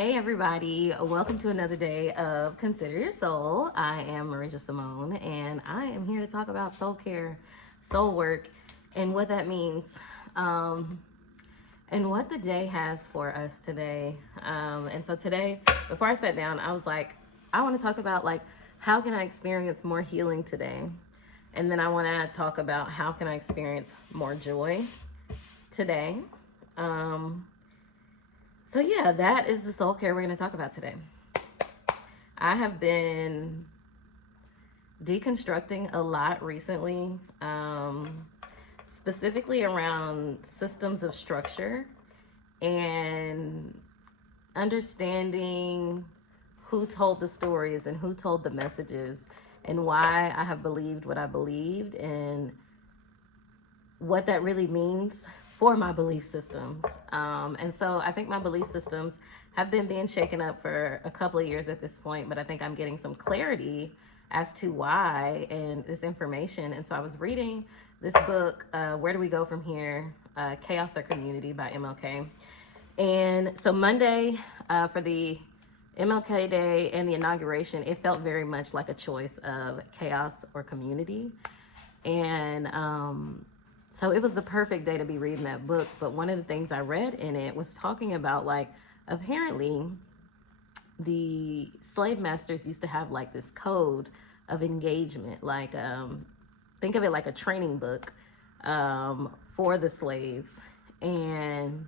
Hey everybody, welcome to another day of Consider Your Soul. I am Marisha Simone and I am here to talk about soul care, soul work, and what that means. And what the day has for us today. And so today, before I sat down, I was like, I want to talk about like how can I experience more healing today? And then I want to talk about how can I experience more joy today. So yeah, that is the soul care we're going to talk about today. I have been deconstructing a lot recently, specifically around systems of structure and understanding who told the stories and who told the messages and why I have believed what I believed and what that really means for my belief systems. And so I think my belief systems have been being shaken up for a couple of years at this point, but I think I'm getting some clarity as to why and this information. And so I was reading this book, Where Do We Go From Here? Chaos or Community by MLK. And so Monday, for the MLK Day and the inauguration, it felt very much like a choice of chaos or community. And so it was the perfect day to be reading that book. But one of the things I read in it was talking about like, apparently the slave masters used to have like this code of engagement, like think of it like a training book for the slaves, and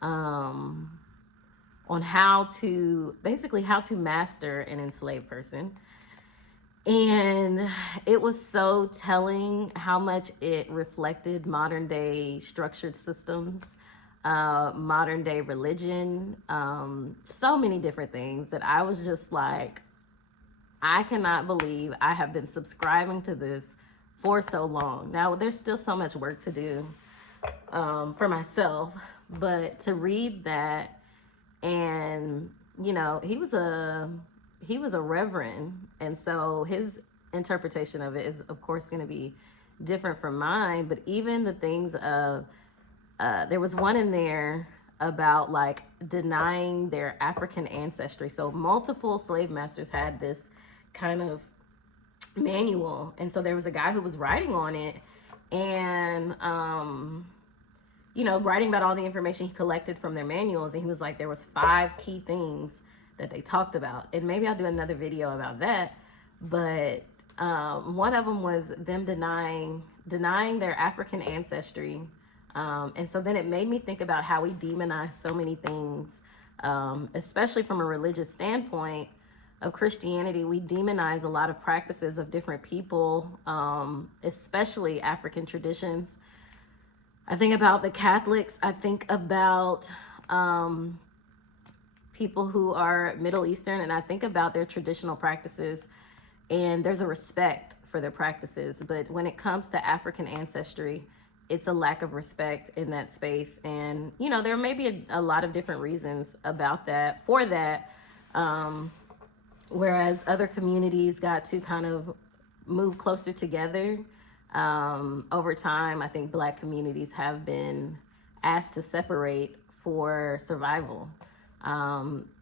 on how to master an enslaved person. And it was so telling how much it reflected modern day structured systems, modern day religion, so many different things that I was just like, I cannot believe I have been subscribing to this for so long. Now, there's still so much work to do for myself, but to read that, and you know, he was a reverend, and so his interpretation of it is of course going to be different from mine. But even the things of there was one in there about like denying their African ancestry. So multiple slave masters had this kind of manual, and so there was a guy who was writing on it, and you know, writing about all the information he collected from their manuals. And he was like, there was 5 key things that they talked about. And maybe I'll do another video about that. But one of them was them denying their African ancestry. And so then it made me think about how we demonize so many things, especially from a religious standpoint of Christianity. We demonize a lot of practices of different people, especially African traditions. I think about the Catholics. I think about people who are Middle Eastern, and I think about their traditional practices, and there's a respect for their practices. But when it comes to African ancestry, it's a lack of respect in that space. And, you know, there may be a lot of different reasons about that, for that. Whereas other communities got to kind of move closer together. Over time, I think Black communities have been asked to separate for survival.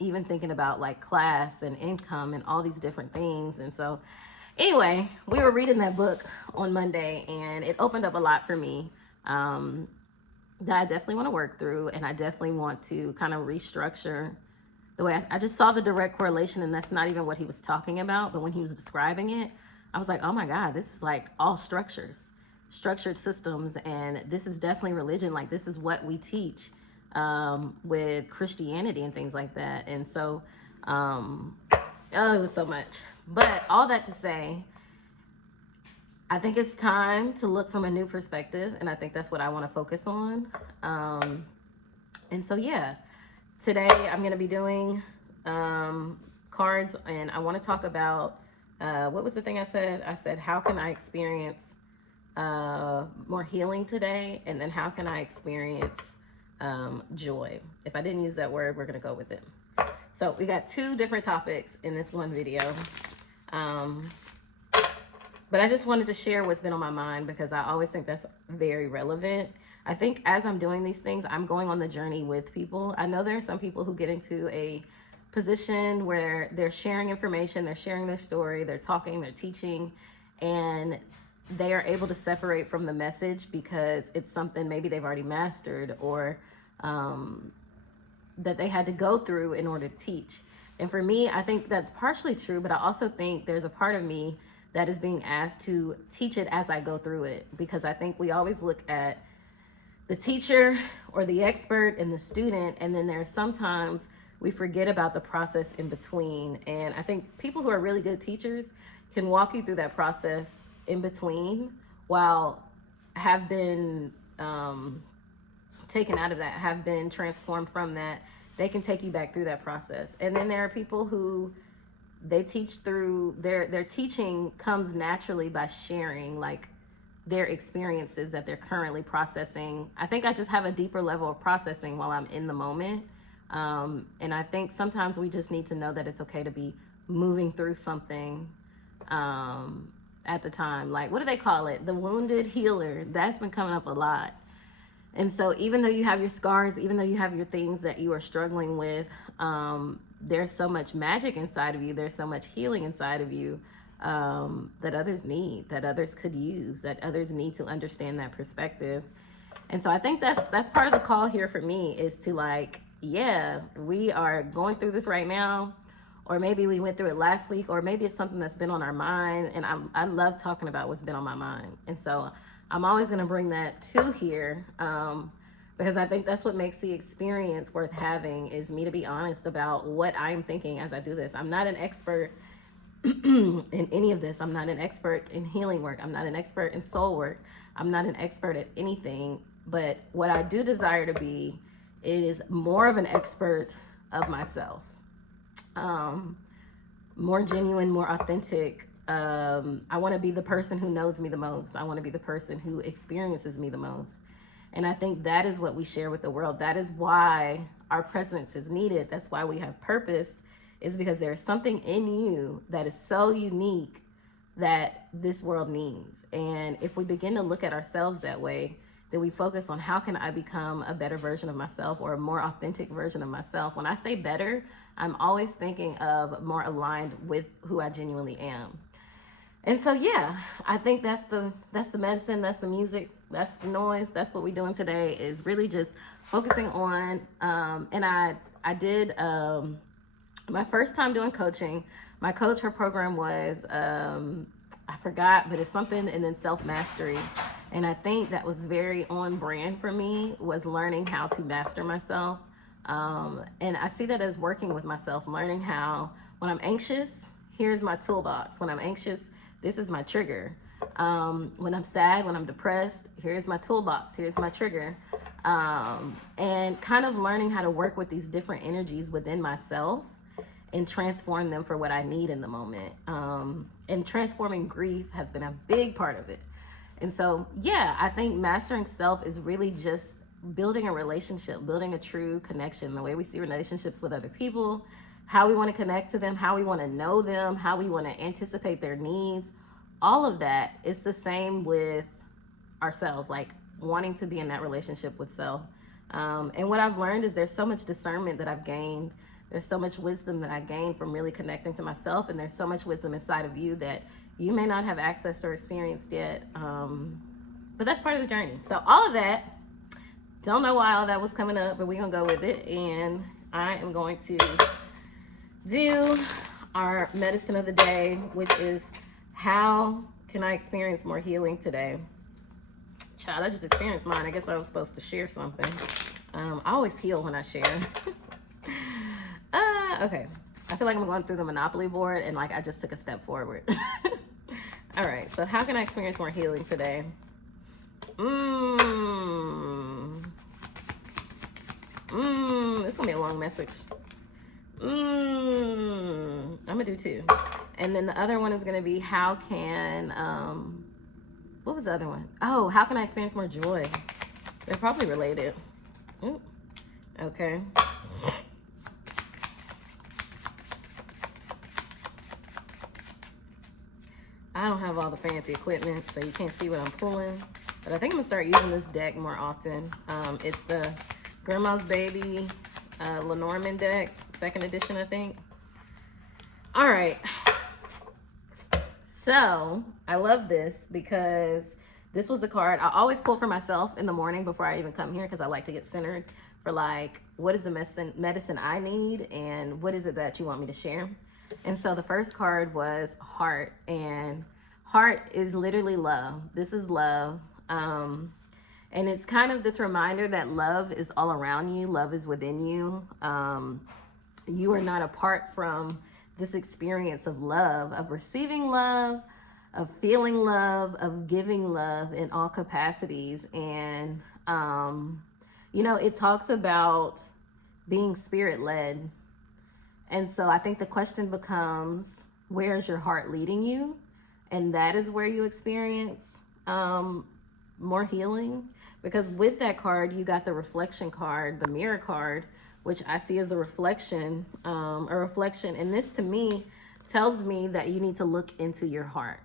Even thinking about like class and income and all these different things. And so anyway, we were reading that book on Monday, and it opened up a lot for me that I definitely want to work through. And I definitely want to kind of restructure the way I just saw the direct correlation. And that's not even what he was talking about, but when he was describing it, I was like, oh my God, this is like all structured systems. And this is definitely religion. Like, this is what we teach with Christianity and things like that. And so, oh, it was so much. But all that to say, I think it's time to look from a new perspective. And I think that's what I want to focus on. And so, yeah, today I'm going to be doing cards, and I want to talk about what was the thing I said? I said, how can I experience more healing today? And then how can I experience joy? If I didn't use that word, we're going to go with it. So we got 2 different topics in this one video. But I just wanted to share what's been on my mind, because I always think that's very relevant. I think as I'm doing these things, I'm going on the journey with people. I know there are some people who get into a position where they're sharing information, they're sharing their story, they're talking, they're teaching, and they are able to separate from the message because it's something maybe they've already mastered, or that they had to go through in order to teach. And for me, I think that's partially true, but I also think there's a part of me that is being asked to teach it as I go through it, because I think we always look at the teacher or the expert and the student, and then there's sometimes we forget about the process in between. And I think people who are really good teachers can walk you through that process in between, while have been taken out of that, have been transformed from that. They can take you back through that process. And then there are people who they teach through their teaching comes naturally by sharing like their experiences that they're currently processing. I think I just have a deeper level of processing while I'm in the moment. And I think sometimes we just need to know that it's okay to be moving through something at the time. Like, what do they call it? The wounded healer. That's been coming up a lot. And so even though you have your scars, even though you have your things that you are struggling with, there's so much magic inside of you. There's so much healing inside of you that others need, that others could use, that others need to understand that perspective. And so I think that's part of the call here for me, is to like, yeah, we are going through this right now, or maybe we went through it last week, or maybe it's something that's been on our mind. And I love talking about what's been on my mind. And so I'm always going to bring that to here, because I think that's what makes the experience worth having, is me to be honest about what I'm thinking as I do this. I'm not an expert in any of this. I'm not an expert in healing work. I'm not an expert in soul work. I'm not an expert at anything. But what I do desire to be is more of an expert of myself, more genuine, more authentic. I want to be the person who knows me the most. I want to be the person who experiences me the most. And I think that is what we share with the world. That is why our presence is needed. That's why we have purpose, is because there's something in you that is so unique that this world needs. And if we begin to look at ourselves that way, then we focus on how can I become a better version of myself, or a more authentic version of myself. When I say better, I'm always thinking of more aligned with who I genuinely am. And so, yeah, I think that's the medicine, that's the music, that's the noise. That's what we're doing today, is really just focusing on, and I did, my first time doing coaching. My coach, her program was, I forgot, but it's something, and then self-mastery. And I think that was very on brand for me, was learning how to master myself. And I see that as working with myself, learning how, when I'm anxious, here's my toolbox. When I'm anxious, this is my trigger. When I'm sad, when I'm depressed, here's my toolbox, here's my trigger. And kind of learning how to work with these different energies within myself and transform them for what I need in the moment. And transforming grief has been a big part of it. And so, yeah, I think mastering self is really just building a relationship, building a true connection, the way we see relationships with other people, how we want to connect to them, how we want to know them, how we want to anticipate their needs. All of that is the same with ourselves, like wanting to be in that relationship with self. And what I've learned is there's so much discernment that I've gained. There's so much wisdom that I gained from really connecting to myself. And there's so much wisdom inside of you that you may not have accessed or experienced yet. But that's part of the journey. So all of that, don't know why all that was coming up, but we're going to go with it. And I am going to do our medicine of the day, which is, how can I experience more healing today? Child, I just experienced mine. I guess I was supposed to share something. I always heal when I share. Okay. I feel like I'm going through the Monopoly board, and like I just took a step forward. All right. So how can I experience more healing today? It's gonna be a long message. I'm gonna do two. And then the other one is gonna be, how can, what was the other one? Oh, how can I experience more joy? They're probably related. Ooh. Okay. I don't have all the fancy equipment, so you can't see what I'm pulling, But I think I'm gonna start using this deck more often. It's the Grandma's Baby Lenormand deck, 2nd edition, I think. All right. So I love this because this was the card I always pull for myself in the morning before I even come here, because I like to get centered for like, what is the medicine I need and what is it that you want me to share? And so the first card was Heart, and heart is literally love. This is love. And it's kind of this reminder that love is all around you. Love is within you. You are not apart from this experience of love, of receiving love, of feeling love, of giving love in all capacities. And, you know, it talks about being spirit led. And so I think the question becomes, where is your heart leading you? And that is where you experience more healing. Because with that card, you got the reflection card, the mirror card, which I see as a reflection. And this to me tells me that you need to look into your heart.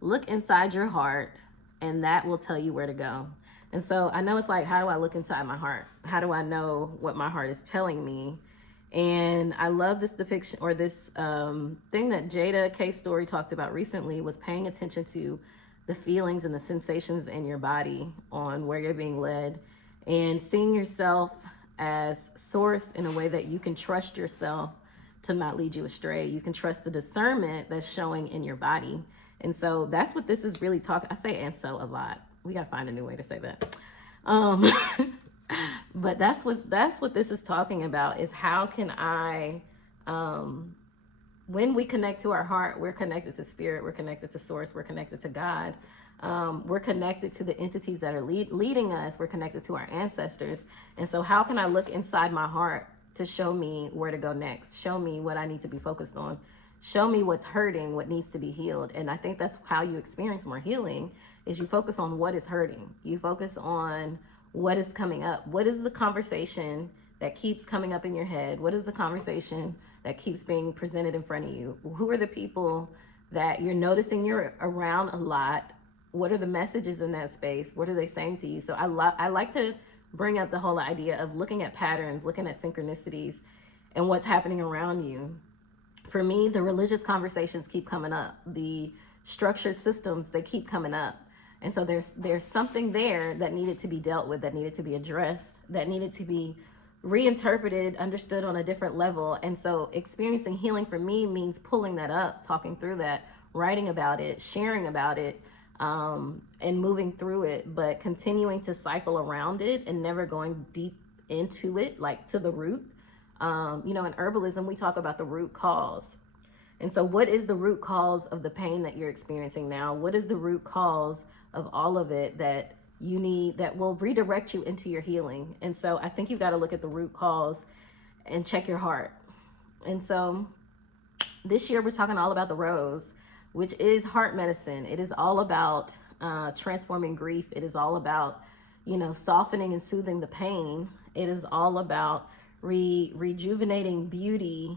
Look inside your heart, and that will tell you where to go. And so I know it's like, how do I look inside my heart? How do I know what my heart is telling me? And I love this depiction, or this thing that Jada K Story talked about recently, was paying attention to the feelings and the sensations in your body on where you're being led, and seeing yourself as source in a way that you can trust yourself to not lead you astray. You can trust the discernment that's showing in your body. And so that's what this is really talking. I say "and so" a lot. We got to find a new way to say that. But that's what this is talking about, is how can I, when we connect to our heart, we're connected to spirit, we're connected to source, we're connected to God. We're connected to the entities that are leading us. We're connected to our ancestors. And so how can I look inside my heart to show me where to go next? Show me what I need to be focused on. Show me what's hurting, what needs to be healed. And I think that's how you experience more healing, is you focus on what is hurting. You focus on what is coming up. What is the conversation that keeps coming up in your head? What is the conversation that keeps being presented in front of you? Who are the people that you're noticing you're around a lot? What are the messages in that space? What are they saying to you? So I like to bring up the whole idea of looking at patterns, looking at synchronicities and what's happening around you. For me, the religious conversations keep coming up. The structured systems, they keep coming up. And so there's something there that needed to be dealt with, that needed to be addressed, that needed to be reinterpreted, understood on a different level. And so experiencing healing for me means pulling that up, talking through that, writing about it, sharing about it, and moving through it, but continuing to cycle around it and never going deep into it, like to the root. You know, in herbalism, we talk about the root cause. And so what is the root cause of the pain that you're experiencing now? What is the root cause of all of it that you need, that will redirect you into your healing? And so I think you've got to look at the root cause and check your heart. And so this year we're talking all about the rose, which is heart medicine. It is all about transforming grief. It is all about, you know, softening and soothing the pain. It is all about rejuvenating beauty,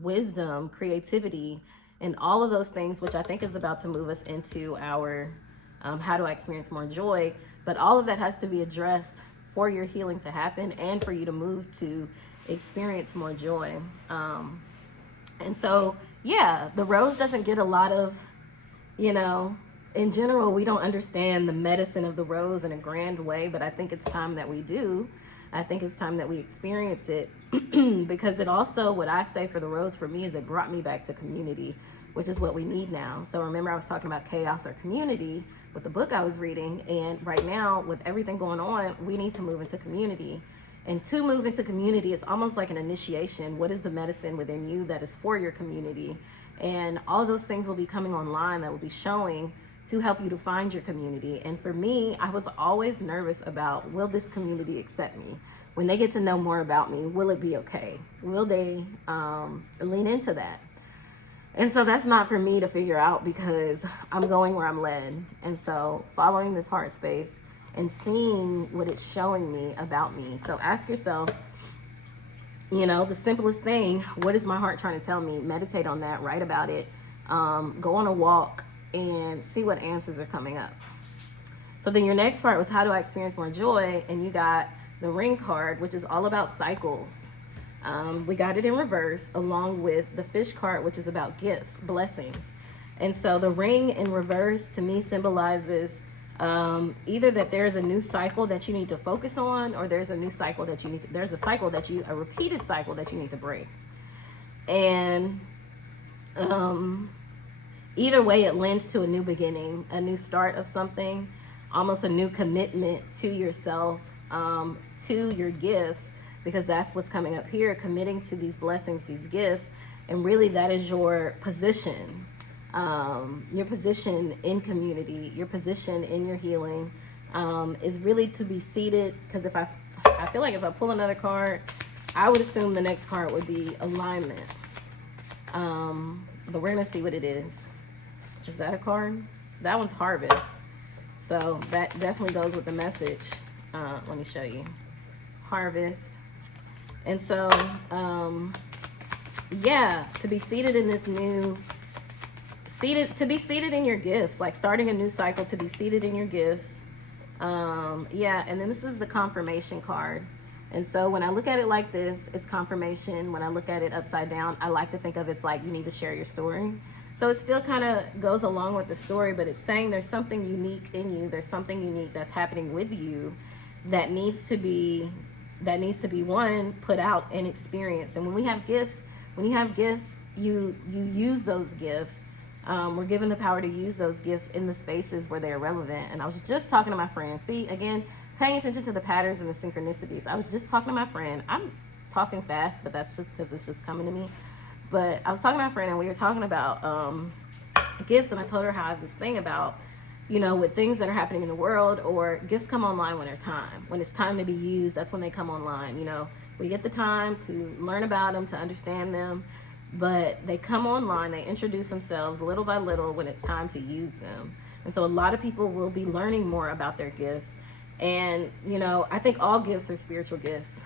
wisdom, creativity, and all of those things, which I think is about to move us into our how do I experience more joy. But all of that has to be addressed for your healing to happen and for you to move to experience more joy. And so, yeah, the rose doesn't get a lot of, you know, in general, we don't understand the medicine of the rose in a grand way, but I think it's time that we do. I think it's time that we experience it because it also, what I say for the rose for me, is it brought me back to community, which is what we need now. So remember, I was talking about chaos or community with the book I was reading. And right now, with everything going on, we need to move into community. And to move into community, it's almost like an initiation. What is the medicine within you that is for your community? And all those things will be coming online that will be showing to help you to find your community. And for me, I was always nervous about, will this community accept me? When they get to know more about me, will it be okay? Will they lean into that? And so that's not for me to figure out, because I'm going where I'm led. And so following this heart space and seeing what it's showing me about me. So ask yourself, you know, the simplest thing, what is my heart trying to tell me? Meditate on that, write about it, go on a walk and see what answers are coming up. So then your next part was, how do I experience more joy? And you got the ring card, which is all about cycles. We got it in reverse, along with the fish card, which is about gifts, blessings. And so the ring in reverse to me symbolizes either that there's a new cycle that you need to focus on, or there's a new cycle that you need to, there's a cycle that you, a repeated cycle that you need to break. And either way, it lends to a new beginning, a new start of something, almost a new commitment to yourself, to your gifts, because that's what's coming up here, committing to these blessings, these gifts. And really that is your position in community, your position in your healing, is really to be seated. Because if I feel like if I pull another card, I would assume the next card would be alignment. But we're gonna see what it is. Is that a card? That one's harvest. So that definitely goes with the message. Let me show you. Harvest. And so, yeah, to be seated in this new, to be seated in your gifts, like starting a new cycle, to be seated in your gifts. Yeah, and then this is the confirmation card. And so when I look at it like this, it's confirmation. When I look at it upside down, I like to think of it as like you need to share your story. So it still kind of goes along with the story, but it's saying there's something unique in you. There's something unique that's happening with you that needs to be one, put out and experienced. And when we have gifts, when you have gifts, you use those gifts. We're given the power to use those gifts in the spaces where they're relevant. And I was just talking to my friend. See, again, paying attention to the patterns and the synchronicities. I was just talking to my friend. I'm talking fast, but that's just because it's just coming to me. But I was talking to my friend, and we were talking about gifts, and I told her how I have this thing about, you know, with things that are happening in the world, or gifts come online when it's time to be used. That's when they come online. You know, we get the time to learn about them, to understand them, but they come online, they introduce themselves little by little when it's time to use them. And so a lot of people will be learning more about their gifts. And, you know, I think all gifts are spiritual gifts.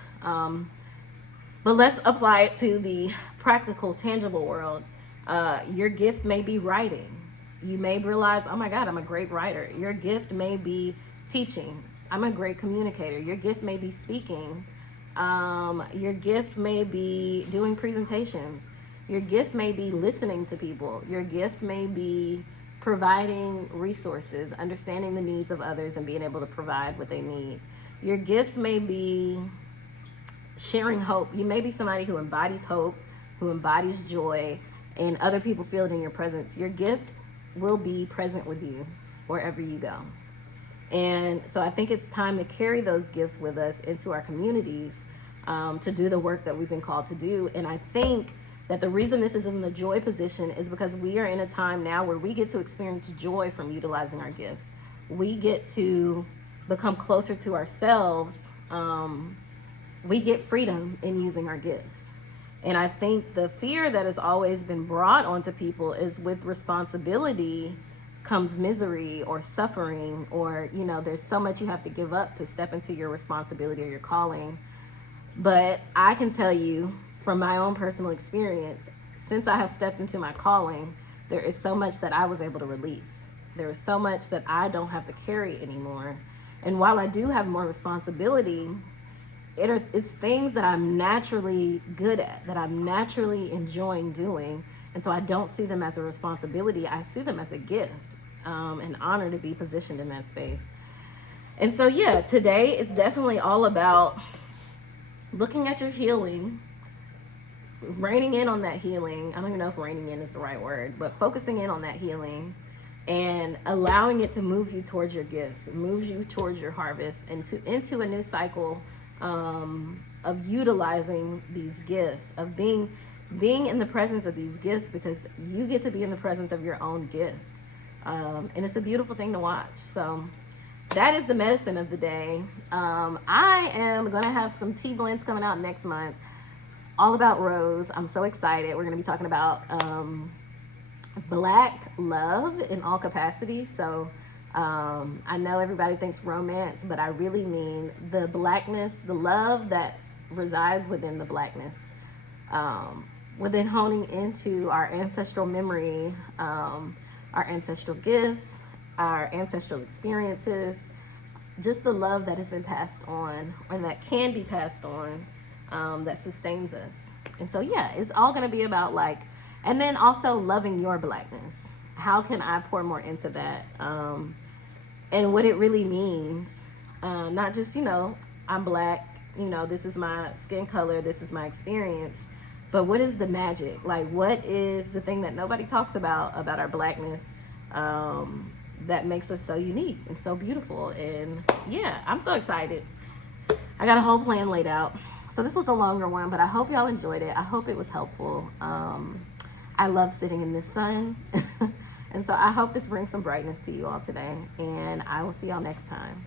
But let's apply it to the practical, tangible world. Your gift may be writing. You may realize, oh my God, I'm a great writer. Your gift may be teaching. I'm a great communicator. Your gift may be speaking. Your gift may be doing presentations. Your gift may be listening to people. Your gift may be providing resources, understanding the needs of others and being able to provide what they need. Your gift may be sharing hope. You may be somebody who embodies hope, who embodies joy, and other people feel it in your presence. Your gift will be present with you wherever you go. And so I think it's time to carry those gifts with us into our communities, to do the work that we've been called to do. And I think that the reason this is in the joy position is because we are in a time now where we get to experience joy from utilizing our gifts. We get to become closer to ourselves. We get freedom in using our gifts. And I think the fear that has always been brought onto people is with responsibility comes misery or suffering, or, you know, there's so much you have to give up to step into your responsibility or your calling. But I can tell you from my own personal experience, since I have stepped into my calling, there is so much that I was able to release. There is so much that I don't have to carry anymore. And while I do have more responsibility, it's things that I'm naturally good at, that I'm naturally enjoying doing. And so I don't see them as a responsibility. I see them as a gift, an honor to be positioned in that space. And so, yeah, today is definitely all about looking at your healing, reining in on that healing. I don't even know if reining in is the right word, but focusing in on that healing and allowing it to move you towards your gifts, move you towards your harvest, and into a new cycle of utilizing these gifts, of being in the presence of these gifts, because you get to be in the presence of your own gift. And it's a beautiful thing to watch. So that is the medicine of the day. I am going to have some tea blends coming out next month, all about rose. I'm so excited. We're going to be talking about Black love in all capacities. So I know everybody thinks romance, but I really mean the Blackness, the love that resides within the Blackness, within honing into our ancestral memory, our ancestral gifts, our ancestral experiences, just the love that has been passed on and that can be passed on, that sustains us. And so, yeah, it's all going to be about like, and then also loving your blackness. How can I pour more into that? And what it really means. Not just, I'm black, this is my skin color, this is my experience. But what is the magic? Like, what is the thing that nobody talks about our blackness, that makes us so unique and so beautiful? And yeah, I'm so excited. I got a whole plan laid out. So this was a longer one, but I hope y'all enjoyed it. I hope it was helpful. I love sitting in the sun. And so I hope this brings some brightness to you all today. And I will see y'all next time.